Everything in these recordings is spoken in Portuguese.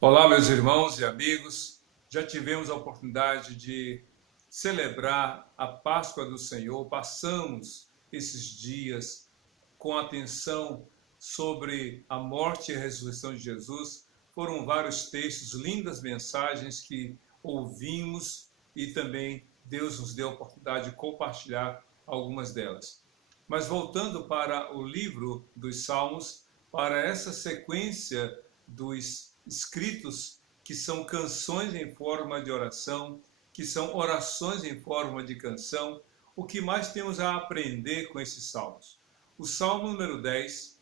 Olá, meus irmãos e amigos. Já tivemos a oportunidade de celebrar a Páscoa do Senhor. Passamos esses dias com atenção sobre a morte e a ressurreição de Jesus. Foram vários textos, lindas mensagens que ouvimos e também Deus nos deu a oportunidade de compartilhar algumas delas. Mas voltando para o livro dos Salmos, para essa sequência dos escritos que são canções em forma de oração, que são orações em forma de canção, o que mais temos a aprender com esses salmos? O Salmo número 10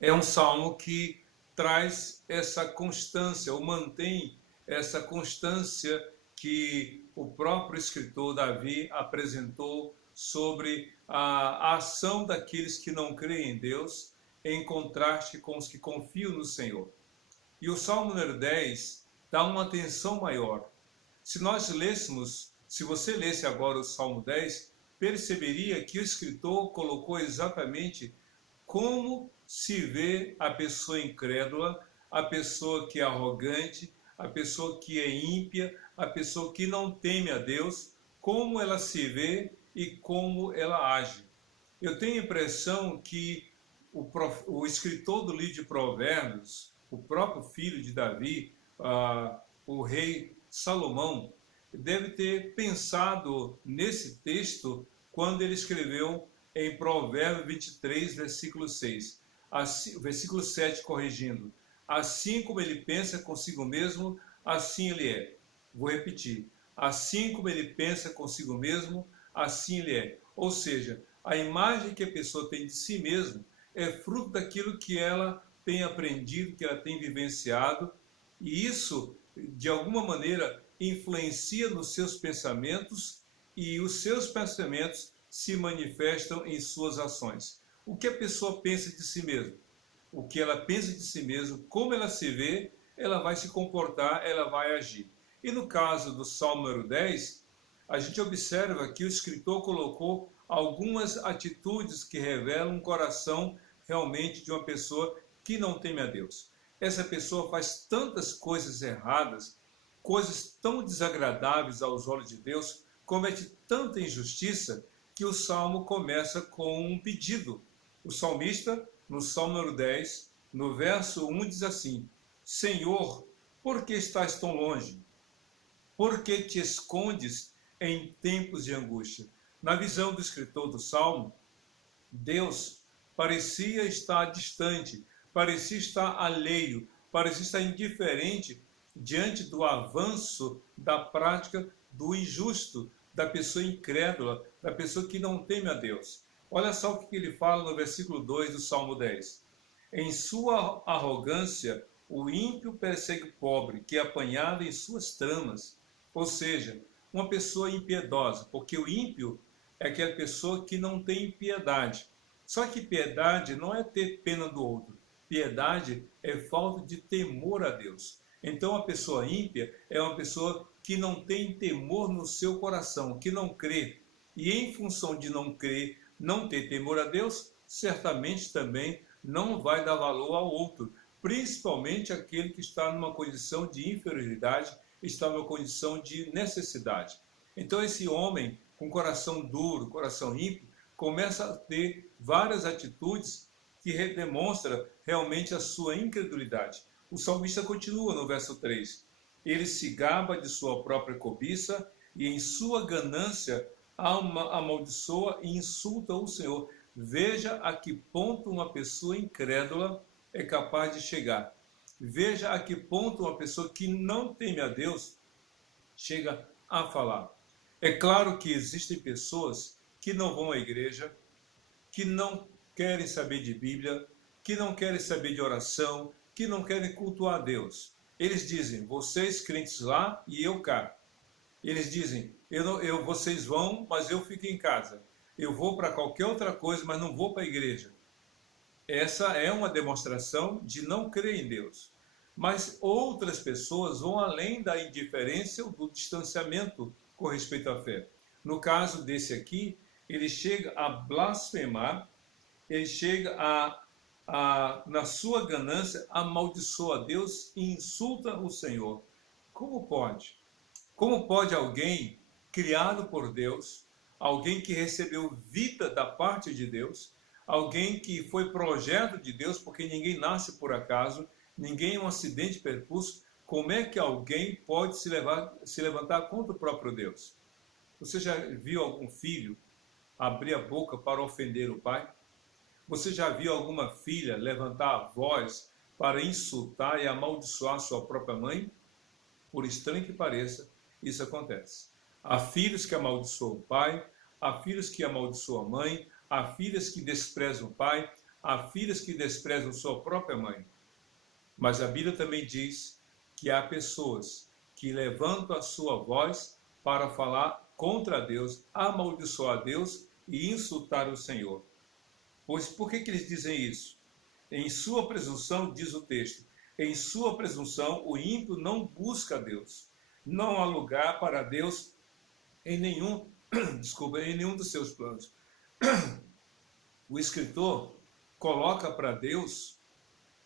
é um salmo que traz essa constância, ou mantém essa constância que o próprio escritor Davi apresentou sobre a ação daqueles que não creem em Deus, em contraste com os que confiam no Senhor. E o Salmo número 10 dá uma atenção maior. Se nós lêssemos, se você lesse agora o Salmo 10, perceberia que o escritor colocou exatamente como se vê a pessoa incrédula, a pessoa que é arrogante, a pessoa que é ímpia, a pessoa que não teme a Deus, como ela se vê e como ela age. Eu tenho a impressão que o escritor do livro de Provérbios, o próprio filho de Davi, o rei Salomão, deve ter pensado nesse texto quando ele escreveu em Provérbios 23, versículo 6. Assim, versículo 7, corrigindo. Assim como ele pensa consigo mesmo, assim ele é. Vou repetir. Assim como ele pensa consigo mesmo, assim ele é. Ou seja, a imagem que a pessoa tem de si mesmo é fruto daquilo que ela tem aprendido, que ela tem vivenciado, e isso, de alguma maneira, influencia nos seus pensamentos e os seus pensamentos se manifestam em suas ações. O que a pessoa pensa de si mesma? O que ela pensa de si mesma, como ela se vê, ela vai se comportar, ela vai agir. E no caso do Salmo número 10, a gente observa que o escritor colocou algumas atitudes que revelam um coração realmente de uma pessoa que não teme a Deus. Essa pessoa faz tantas coisas erradas, coisas tão desagradáveis aos olhos de Deus, comete tanta injustiça, que o salmo começa com um pedido. O salmista, no Salmo número 10, no verso 1, diz assim: Senhor, por que estás tão longe? Por que te escondes em tempos de angústia? Na visão do escritor do Salmo, Deus parecia estar distante, parecia estar alheio, parecia estar indiferente diante do avanço da prática do injusto, da pessoa incrédula, da pessoa que não teme a Deus. Olha só o que ele fala no versículo 2 do Salmo 10. Em sua arrogância, o ímpio persegue o pobre, que é apanhado em suas tramas. Ou seja, uma pessoa impiedosa, porque o ímpio é aquela pessoa que não tem piedade. Só que piedade não é ter pena do outro. Piedade é falta de temor a Deus. Então, a pessoa ímpia é uma pessoa que não tem temor no seu coração, que não crê. E em função de não crer, não ter temor a Deus, certamente também não vai dar valor ao outro, principalmente aquele que está numa condição de inferioridade, está numa condição de necessidade. Então, esse homem com coração duro, coração ímpio, começa a ter várias atitudes que demonstram realmente a sua incredulidade. O salmista continua no verso 3. Ele se gaba de sua própria cobiça e em sua ganância amaldiçoa e insulta o Senhor. Veja a que ponto uma pessoa incrédula é capaz de chegar. Veja a que ponto uma pessoa que não teme a Deus chega a falar. É claro que existem pessoas que não vão à igreja, que não querem saber de Bíblia, que não querem saber de oração, que não querem cultuar a Deus. Eles dizem, vocês crentes lá e eu cá. Eles dizem, vocês vão, mas eu fico em casa. Eu vou para qualquer outra coisa, mas não vou para a igreja. Essa é uma demonstração de não crer em Deus. Mas outras pessoas vão além da indiferença ou do distanciamento com respeito à fé. No caso desse aqui, ele chega a blasfemar, ele chega a na sua ganância, amaldiçoa a Deus e insulta o Senhor. Como pode? Como pode alguém criado por Deus, alguém que recebeu vida da parte de Deus, alguém que foi projeto de Deus, porque ninguém nasce por acaso, ninguém é um acidente percurso, como é que alguém pode se levantar contra o próprio Deus? Você já viu algum filho abrir a boca para ofender o pai? Você já viu alguma filha levantar a voz para insultar e amaldiçoar sua própria mãe? Por estranho que pareça, isso acontece. Há filhos que amaldiçoam o pai, há filhos que amaldiçoam a mãe, há filhas que desprezam o pai, há filhas que desprezam sua própria mãe. Mas a Bíblia também diz que há pessoas que levantam a sua voz para falar contra Deus, amaldiçoar a Deus e insultar o Senhor. Pois por que eles dizem isso? Em sua presunção, diz o texto, em sua presunção o ímpio não busca Deus. Não há lugar para Deus em nenhum, em nenhum dos seus planos. O escritor coloca para Deus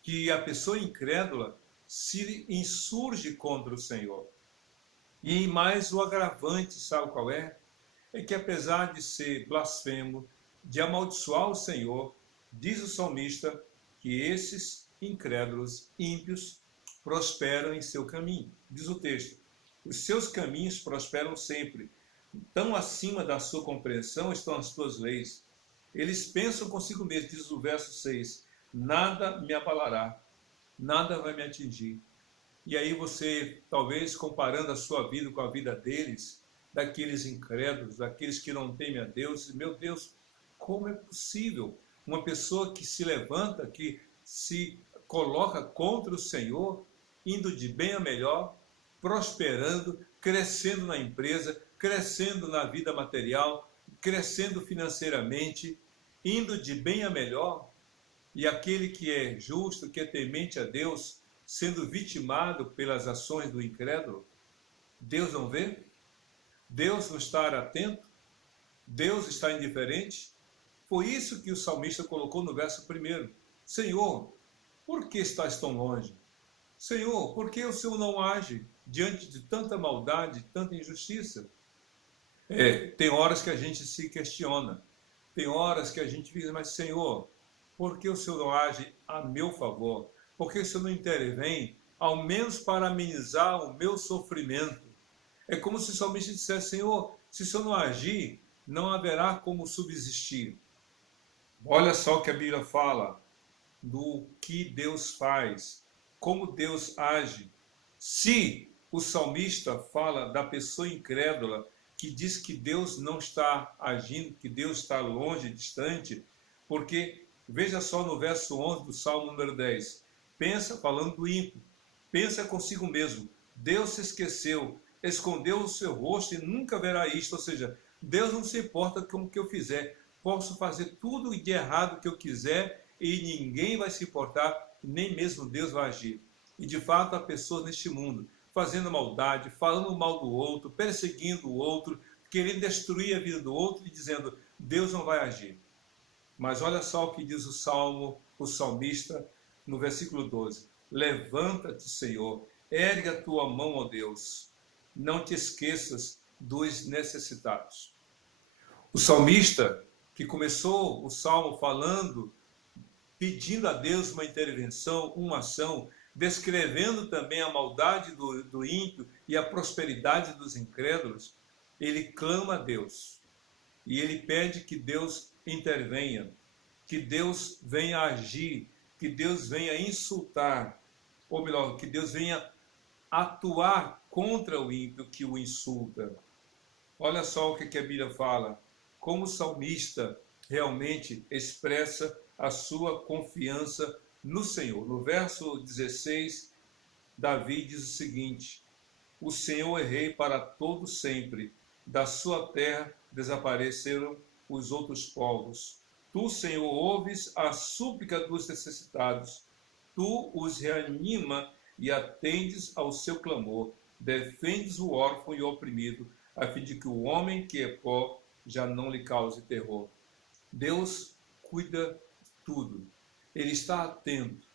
que a pessoa incrédula se insurge contra o Senhor. E mais o agravante, sabe qual é? É que apesar de ser blasfemo, de amaldiçoar o Senhor, diz o salmista que esses incrédulos, ímpios, prosperam em seu caminho. Diz o texto, os seus caminhos prosperam sempre. Tão acima da sua compreensão estão as tuas leis. Eles pensam consigo mesmo, diz o verso 6, nada me abalará, nada vai me atingir. E aí você, talvez comparando a sua vida com a vida deles, daqueles incrédulos, daqueles que não temem a Deus, meu Deus, como é possível uma pessoa que se levanta, que se coloca contra o Senhor, indo de bem a melhor, prosperando, crescendo na empresa, crescendo na vida material, crescendo financeiramente, indo de bem a melhor, e aquele que é justo, que é temente a Deus, sendo vitimado pelas ações do incrédulo? Deus não vê? Deus não está atento? Deus está indiferente? Foi isso que o salmista colocou no verso 1. Senhor, por que estás tão longe? Senhor, por que o Senhor não age diante de tanta maldade, tanta injustiça? Tem horas que a gente se questiona, tem horas que a gente diz, mas Senhor, por que o Senhor não age a meu favor? Por que o Senhor não intervém, ao menos para amenizar o meu sofrimento? É como se o salmista dissesse, Senhor, se o Senhor não agir, não haverá como subsistir. Olha só o que a Bíblia fala do que Deus faz, como Deus age. Se o salmista fala da pessoa incrédula, que diz que Deus não está agindo, que Deus está longe, distante, porque, veja só no verso 11 do Salmo número 10, pensa, falando do ímpio, pensa consigo mesmo, Deus se esqueceu, escondeu o seu rosto e nunca verá isto, ou seja, Deus não se importa com o que eu fizer, posso fazer tudo de errado que eu quiser e ninguém vai se importar, nem mesmo Deus vai agir. E de fato há pessoas neste mundo fazendo maldade, falando mal do outro, perseguindo o outro, querendo destruir a vida do outro e dizendo, Deus não vai agir. Mas olha só o que diz o salmista, no versículo 12. Levanta-te, Senhor, ergue a tua mão, ó Deus, não te esqueças dos necessitados. O salmista, que começou o salmo falando, pedindo a Deus uma intervenção, uma ação, descrevendo também a maldade do ímpio e a prosperidade dos incrédulos, ele clama a Deus e ele pede que Deus intervenha, que Deus venha agir, que Deus venha insultar, ou melhor, que Deus venha atuar contra o ímpio que o insulta. Olha só o que a Bíblia fala, como o salmista realmente expressa a sua confiança no Senhor. No verso 16, Davi diz o seguinte, o Senhor é rei para todo sempre, da sua terra desapareceram os outros povos. Tu, Senhor, ouves a súplica dos necessitados, tu os reanima e atendes ao seu clamor, defendes o órfão e o oprimido, a fim de que o homem que é pó já não lhe cause terror. Deus cuida de tudo. ele está atento.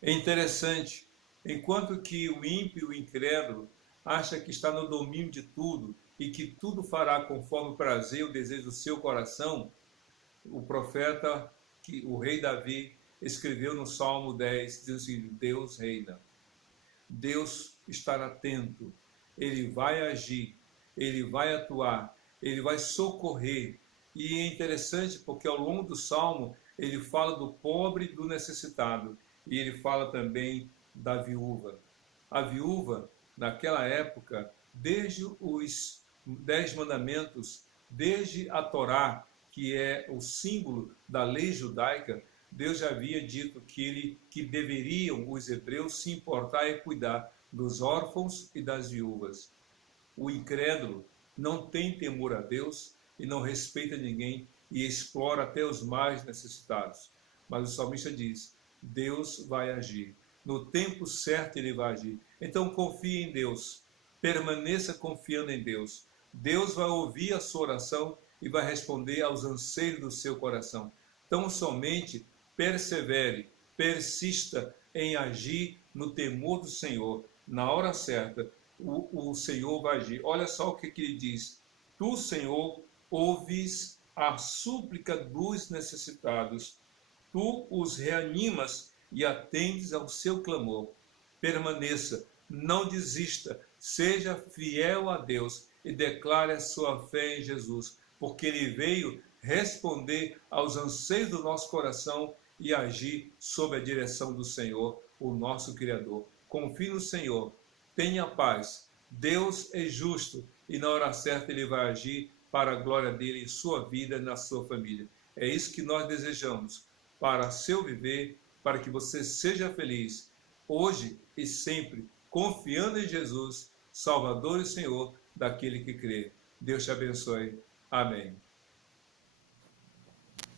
É interessante, enquanto que o ímpio, o incrédulo, acha que está no domínio de tudo e que tudo fará conforme o prazer e o desejo do seu coração, o profeta, o rei Davi, escreveu no Salmo 10, dizendo assim: Deus reina. Deus está atento, ele vai agir, ele vai atuar, ele vai socorrer. E é interessante porque ao longo do Salmo ele fala do pobre e do necessitado, e ele fala também da viúva. A viúva, naquela época, desde os 10 mandamentos, desde a Torá, que é o símbolo da lei judaica, Deus já havia dito que deveriam os hebreus se importar e cuidar dos órfãos e das viúvas. O incrédulo não tem temor a Deus e não respeita ninguém e explora até os mais necessitados. Mas o salmista diz: Deus vai agir. No tempo certo ele vai agir. Então confie em Deus. Permaneça confiando em Deus. Deus vai ouvir a sua oração e vai responder aos anseios do seu coração. Então somente persevere, persista em agir no temor do Senhor. Na hora certa, o Senhor vai agir. Olha só o que ele diz: Tu, Senhor, ouves a súplica dos necessitados. Tu os reanimas e atendes ao seu clamor. Permaneça, não desista, seja fiel a Deus e declare a sua fé em Jesus, porque ele veio responder aos anseios do nosso coração e agir sob a direção do Senhor, o nosso Criador. Confie no Senhor, tenha paz. Deus é justo e na hora certa ele vai agir para a glória dele em sua vida e na sua família. É isso que nós desejamos para seu viver, para que você seja feliz hoje e sempre, confiando em Jesus, Salvador e Senhor daquele que crê. Deus te abençoe. Amém.